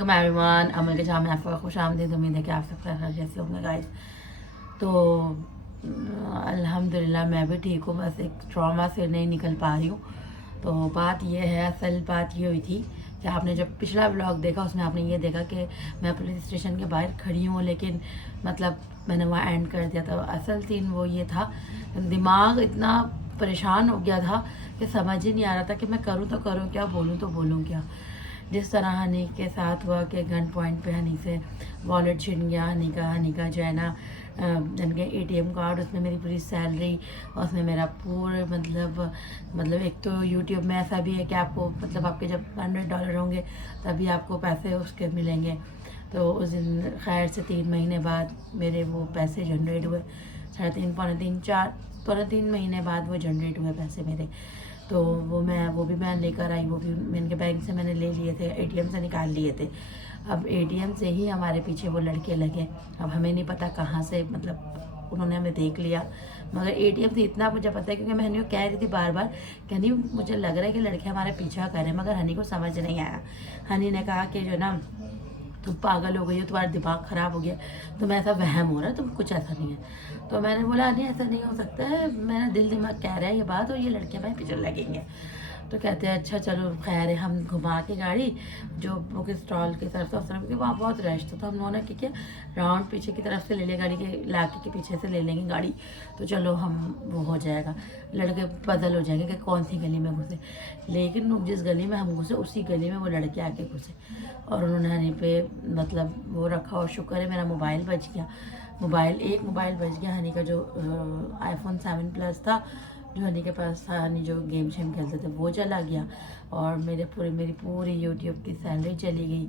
Everyone, अमल के जहाँ में आपका खुश आमदीद। उम्मीद है कि आप सब खैर जैसे होंगे गाइस। तो अल्हम्दुलिल्लाह मैं भी ठीक हूँ, बस एक ट्रॉमा से नहीं निकल पा रही हूँ। तो बात ये है, असल बात ये हुई थी कि आपने जब पिछला व्लॉग देखा उसमें आपने ये देखा कि मैं पुलिस स्टेशन के बाहर खड़ी हूँ, लेकिन मतलब मैंने वहाँ एंड कर दिया था। असल सीन वो ये था, दिमाग इतना परेशान हो गया था कि समझ ही नहीं आ रहा था कि मैं करूँ तो करूँ क्या, बोलूँ तो बोलूँ क्या। जिस तरह हनी के साथ हुआ कि गन पॉइंट पे हनी से वॉलेट छिन गया। हनी का जो है ना उनके एटीएम कार्ड, उसमें मेरी पूरी सैलरी, उसमें मेरा पूरे मतलब एक तो यूट्यूब में ऐसा भी है कि आपको मतलब आपके जब $100 होंगे तभी आपको पैसे उसके मिलेंगे। तो उस दिन खैर से 3 महीने बाद मेरे वो पैसे जनरेट हुए, 3.5 पौने 3 महीने बाद वो जनरेट हुए पैसे मेरे। तो वो भी मैं लेकर आई, वो भी मैंने बैंक से मैंने ले लिए थे, एटीएम से निकाल लिए थे। अब एटीएम से ही हमारे पीछे वो लड़के लगे। अब हमें नहीं पता कहाँ से, मतलब उन्होंने हमें देख लिया, मगर एटीएम से इतना मुझे पता है क्योंकि मैं हनी को कह रही थी बार बार कि हनी मुझे लग रहा है कि लड़के हमारे पीछा कर रहे हैं, मगर हनी को समझ नहीं आया। हनी ने कहा कि जो ना तुम पागल हो गई हो, तुम्हारा दिमाग ख़राब हो गया, तुम्हें ऐसा वहम हो रहा है, तुम कुछ ऐसा नहीं है। तो मैंने बोला नहीं ऐसा नहीं हो सकता है, मेरा दिल दिमाग कह रहा है ये बात, और ये लड़के भाई पीछे लगेंगे। तो कहते हैं अच्छा चलो खैर है, हम घुमा के गाड़ी जो बुक स्टॉल की तरफ से, उस तरफ, क्योंकि वहाँ बहुत रश था, तो हम लोगों ने क्या किया, राउंड पीछे की तरफ से ले लिया, गाड़ी के इलाके के पीछे से ले लेंगे गाड़ी, तो चलो हम वो हो जाएगा, लड़के बदल हो जाएंगे कि कौन सी गली में घुसे। लेकिन जिस गली में हम घुसे उसी गली में वो लड़के आके घुसे, और उन्होंने हनी पे मतलब वो रखा, और शुक्र है मेरा मोबाइल बच गया। एक मोबाइल बच गया, हनी का जो iPhone 7 Plus था, जो हनी के पास था, हनी जो गेम शेम खेलते थे वो चला गया, और मेरी पूरी यूट्यूब की सैलरी चली गई,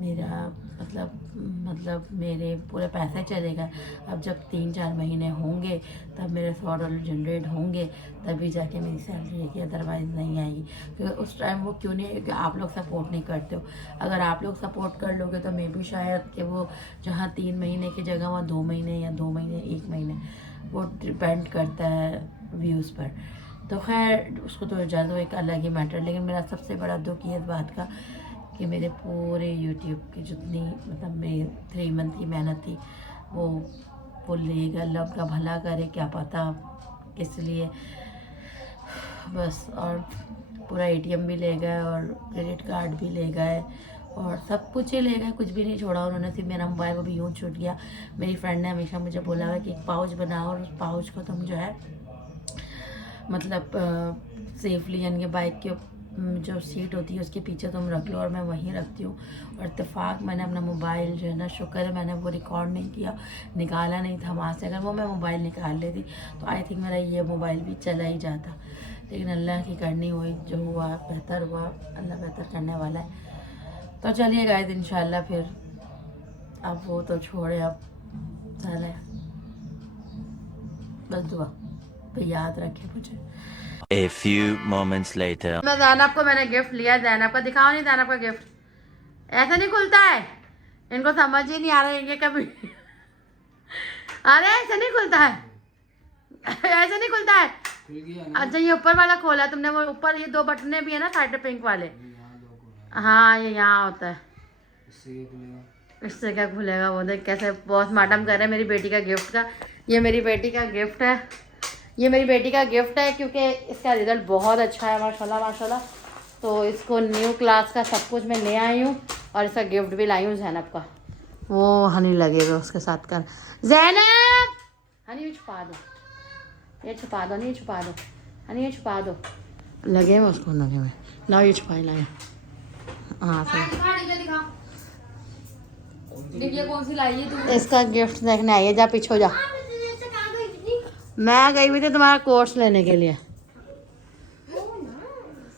मेरा मतलब मेरे पूरे पैसे चले गए। अब जब 3-4 महीने होंगे तब मेरे $100 जनरेट होंगे, तभी जाके मेरी सैलरी आएगी, अदरवाइज़ नहीं आएगी। क्योंकि उस टाइम वो क्यों नहीं, क्योंकि आप लोग सपोर्ट नहीं करते हो। अगर आप लोग सपोर्ट कर लोगे तो मैं भी शायद कि वो जहाँ 3 महीने की जगह वहाँ 2 महीने या 2 महीने 1 महीने, वो डिपेंड करता है व्यूज़ पर। तो खैर उसको तो ज़्यादा एक अलग ही मैटर। लेकिन मेरा सबसे बड़ा दुख ये बात का कि मेरे पूरे यूट्यूब की जितनी मतलब मेरी 3 मंथ की मेहनत थी वो ले गया। अल्लाह का भला करे, क्या पता किस लिए, बस। और पूरा एटीएम भी ले गए और क्रेडिट कार्ड भी ले गए और सब कुछ ही ले गए, कुछ भी नहीं छोड़ा उन्होंने। सिर्फ मेरा मोबाइल वो भी यूँ छूट गया। मेरी फ्रेंड ने हमेशा मुझे बोला है कि एक पाउच बनाओ, और उस पाउच को तुम जो है मतलब सेफली यानी कि बाइक के जो सीट होती है उसके पीछे तुम रख लो, और मैं वहीं रखती हूँ। और इत्तेफाक मैंने अपना मोबाइल जो है ना, शुक्र है मैंने वो रिकॉर्ड नहीं किया, निकाला नहीं था वहाँ से। अगर वो मैं मोबाइल निकाल लेती तो आई थिंक मेरा ये मोबाइल भी चला ही जाता। लेकिन अल्लाह की करनी हुई, जो हुआ बेहतर हुआ, अल्लाह बेहतर करने वाला है। तो चलिए गाइस इंशाल्लाह फिर, अब वो तो छोड़े, अब चले, बस दुआ तो याद रखे मुझे। A few moments later. मैं ज़ैनब को मैंने गिफ्ट लिया, ज़ैनब का दिखाओ, नहीं ज़ैनब का गिफ्ट ऐसे नहीं खुलता है, इनको समझ ही नहीं आ रहा है ये कभी अरे ऐसे नहीं खुलता है ऐसे नहीं खुलता है। अच्छा ये ऊपर वाला खोला है तुमने, वो ऊपर ये 2 बटने भी है ना साइड पे पिंक वाले, हाँ ये यहाँ होता है, इससे क्या खुलेगा। वो देख कैसे बहुत माटम कर रहे हैं मेरी बेटी का गिफ्ट का। ये मेरी बेटी का गिफ्ट है, ये मेरी बेटी का गिफ्ट है, क्योंकि इसका रिज़ल्ट बहुत अच्छा है माशाल्लाह माशाल्लाह। तो इसको न्यू क्लास का सब कुछ मैं ले आई हूँ, और इसका गिफ्ट भी लाई हूँ ज़ैनब का। वो हनी लगेगा उसके साथ कर, ज़ैनब हनी ये छुपा दो, ये छुपा दो, नहीं छुपा दो हनी, ये छुपा दो, लगे हुए उसको, लगे हुए, लाओ ये छुपाई लाए। हाँ कौन सी लाई है तू? इसका गिफ्ट देखने आई है, जा पीछे हो जा। मैं गई हुई थी तुम्हारा कोर्स लेने के लिए,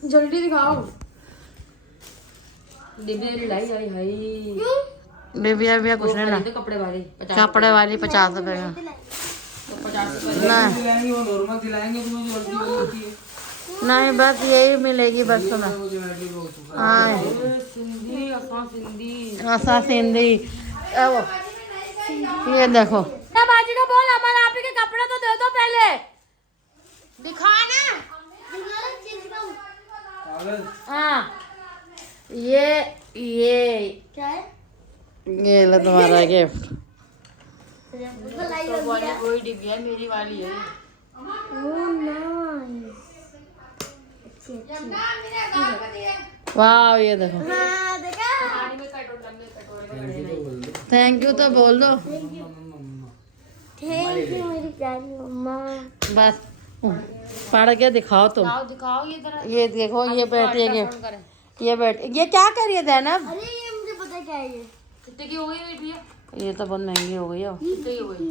जल्दी दिखाओ। बेबिया भैया कुछ नहीं ला, कपड़े वाली 50 रुपए का, नहीं बस यही मिलेगी बस तुम्हें। हाँ आसा सिंधी, ये देखो बाजी का बोल, हमारा आप ही के कपड़े तो दे दो पहले, दिखा ना। हाँ ये क्या है? ये लो तुम्हारा गिफ्ट। वही डिब्बिया मेरी वाली है। वाह ये देखो। थैंक यू तो बोल दो। थैंक यू मेरी प्यारी मम्मा। बस पढ़ के दिखाओ तुम। दिखाओ ये जरा। ये देखो ये बैठी है गिफ्ट। ये बैठ ये क्या कर रही है ज़ैनब? अरे ये मुझे पता क्या है ये। कितने की हो गई मेरी भैया? ये तो बहुत महंगी हो गई है। कितने की हो गई?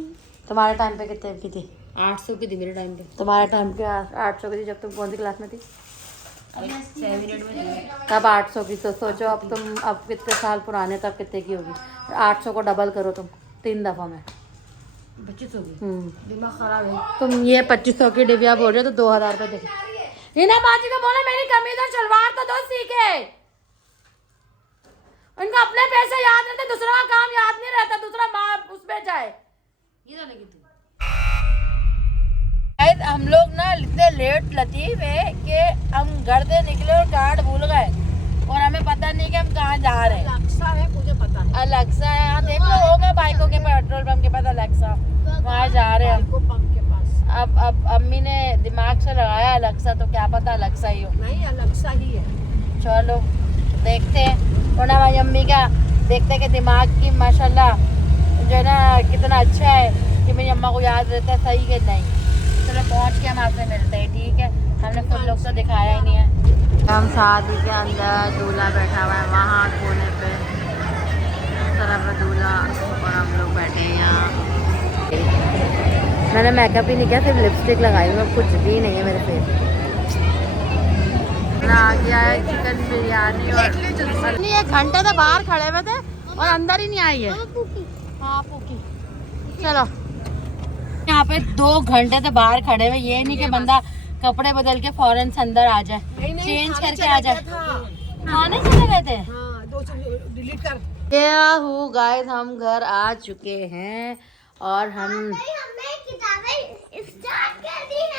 तुम्हारे टाइम पे कितने की थी? 800 की थी मेरे टाइम पे। तुम्हारे टाइम पे 800 की थी जब तुम कौन सी क्लास में थी? 7 मिनट में। तब 800 की। तो सोचो अब तुम अब कितने साल पुराने तब कितने की होगी? 800 को डबल करो तुम 3 दफ़ा में। 2500 की। दिमाग खराब है। तुम ये 2500 की डिबिया बोल रहे हो तो 2000 रुपये देखो। इन्हें बाजी को बोला मेरी कमीज और शलवार तो दो सीखे। उनको अपने पैसे याद रहते, दूसरा का काम याद नहीं रहता, दूसरा माँ उसमें जाए। ये तो लगी थी। हम लोग ना इतने लेट लतीफ है कि हम घर से निकले और कार्ड भूल गए और हमें पता नहीं कि हम कहाँ जा रहे हैं। अलेक्सा है मुझे पता है। अलेक्सा है, हाँ देख लो होगा बाइकों के पेट्रोल पंप के पास अलेक्सा, वहाँ जा रहे हैं हम। पंप के पास। अब अम्मी ने दिमाग से लगाया अलेक्सा, तो क्या पता अलेक्सा ही हो। नहीं अलेक्सा ही है। चलो देखते हैं और ना हमारी अम्मी का देखते हैं कि दिमाग की माशाल्लाह जो है ना कितना अच्छा है कि मेरी अम्मा को याद रहता है सही कि नहीं। चलो पहुंच के हम आपसे मिलते हैं, ठीक है? हमने खुद लोग तो दिखाया ही नहीं है। हम शादी के अंदर दूल्हा बैठा हुआ है वहाँ कोने पे, उस तरफ दूल्हा और हम लोग बैठे हैं यहाँ। मैंने मेकअप ही नहीं किया, सिर्फ लिपस्टिक लगाई हुई, कुछ भी नहीं है मेरे फेस ना। आ गया है चिकन बिरयानी और नहीं 1 घंटे से बाहर खड़े हुए थे और अंदर ही नहीं आई है। हाँ पूकी। चलो यहाँ पे 2 घंटे से बाहर खड़े हुए, ये नहीं कि बंदा कपड़े बदल के फौरन से अंदर आ जाए, चेंज करके आ जाए। खाने चले गए थे। डिलीट कर। गाइस हम घर आ चुके हैं और हम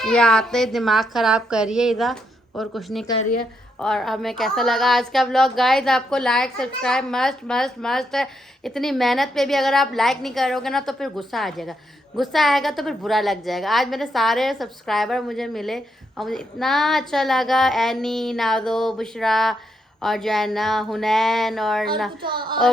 ये आते ही दिमाग खराब करिए इधर और कुछ नहीं कर रही है। और हमें कैसा लगा आज का व्लॉग गाइस? आपको like subscribe must must must है। इतनी मेहनत पे भी अगर आप लाइक नहीं करोगे ना तो फिर गुस्सा आ जाएगा, गुस्सा आएगा तो फिर बुरा लग जाएगा। आज मेरे सारे सब्सक्राइबर मुझे मिले और मुझे इतना अच्छा लगा। एनी, नादो, बुशरा और जो है ना हुनैन और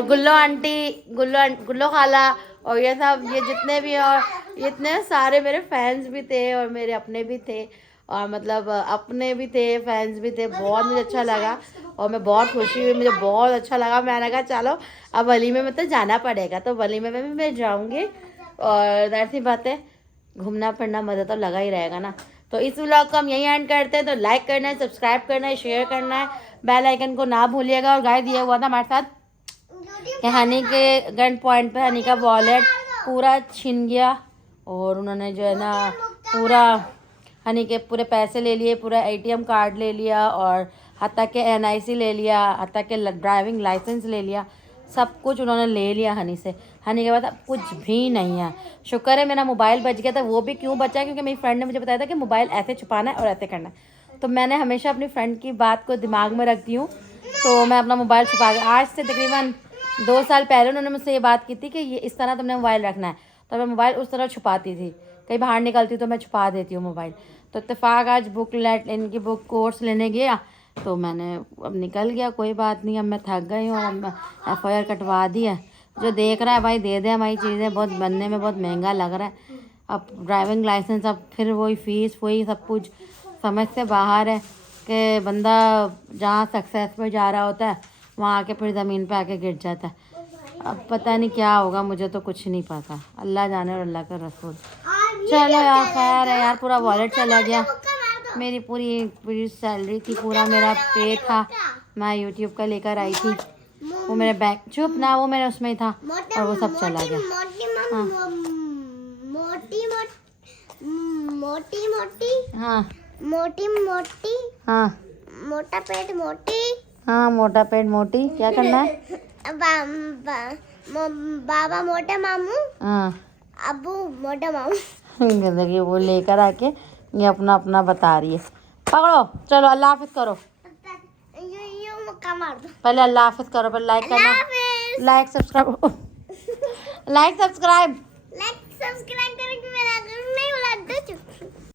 गुल्लो आंटी, गुल्लो खाला और ये सब, ये जितने भी और इतने सारे मेरे फैंस भी थे और मेरे अपने भी थे और मतलब अपने भी थे फैंस भी थे। बहुत मुझे अच्छा लगा और मैं बहुत खुशी हुई, मुझे बहुत अच्छा लगा। मैंने कहा चलो अब वलीमे में तो जाना पड़ेगा, तो वलीमे में भी मैं जाऊँगी और ऐसी बात है घूमना फिरना मज़ा तो लगा ही रहेगा ना। तो इस व्लॉग को हम यहीं एंड करते हैं। तो लाइक करना है, सब्सक्राइब करना है, शेयर करना है, बेल आइकन को ना भूलिएगा। और गाइस ये हुआ था हमारे साथ कि हनी के गन पॉइंट पे हनी का वॉलेट पूरा छिन गया और उन्होंने जो है ना पूरा हनी के पूरे पैसे ले लिए, पूरा ATM कार्ड ले लिया और हत्ता के NIC ले लिया, हत्ता के ड्राइविंग लाइसेंस ले लिया, सब कुछ उन्होंने ले लिया हनी से। हनी के बाद अब कुछ भी नहीं है। शुक्र है मेरा मोबाइल बच गया था। वो भी क्यों बचा? क्योंकि मेरी फ्रेंड ने मुझे बताया था कि मोबाइल ऐसे छुपाना है और ऐसे करना है। तो मैंने हमेशा अपनी फ्रेंड की बात को दिमाग में रखती हूँ, तो मैं अपना मोबाइल छुपा गया। आज से तकरीबन 2 साल पहले उन्होंने मुझसे ये बात की थी कि ये इस तरह तुमने मोबाइल रखना है, तो मैं मोबाइल उस तरह छुपाती थी। कहीं बाहर निकलती तो मैं छुपा देती हूँ मोबाइल। तो इत्तेफाक आज इनकी बुक कोर्स लेने गया तो मैंने अब निकल गया। कोई बात नहीं, अब मैं थक गई हूँ, अब मैं FIR कटवा दी है। जो देख रहा है भाई दे दे, हमारी चीज़ें बहुत बनने में बहुत महंगा लग रहा है। अब ड्राइविंग लाइसेंस, अब फिर वही फीस, वही सब कुछ समझ से बाहर है कि बंदा जहाँ सक्सेस में जा रहा होता है वहाँ आके फिर ज़मीन पे आके गिर जाता है। अब पता नहीं क्या होगा, मुझे तो कुछ नहीं पता, अल्लाह जाने और अल्लाह का रसूल। चलो यार खैर है यार, पूरा वॉलेट चला गया। मेरी पूरी सैलरी थी, पूरा मेरा पे था, मैं यूट्यूब का लेकर आई थी, वो मेरे बैंक चुप ना, वो मेरे उसमें ही था और वो सब चला गया। हाँ मोटी हाँ मोटा पेट मोटी। हाँ मोटा पेट मोटी। क्या करना है? बाबा मोटा मामू, हाँ अबू मोटा मामू। देखिए वो लेकर आके ये अपना अपना बता रही है। पकड़ो, चलो अल्लाह हाफिज करो। मुक्का मार दो। पहले अल्लाह हाफिज करो, पर लाइक करना, लाइक सब्सक्राइब लाइक सब्सक्राइब करेंगे मेरा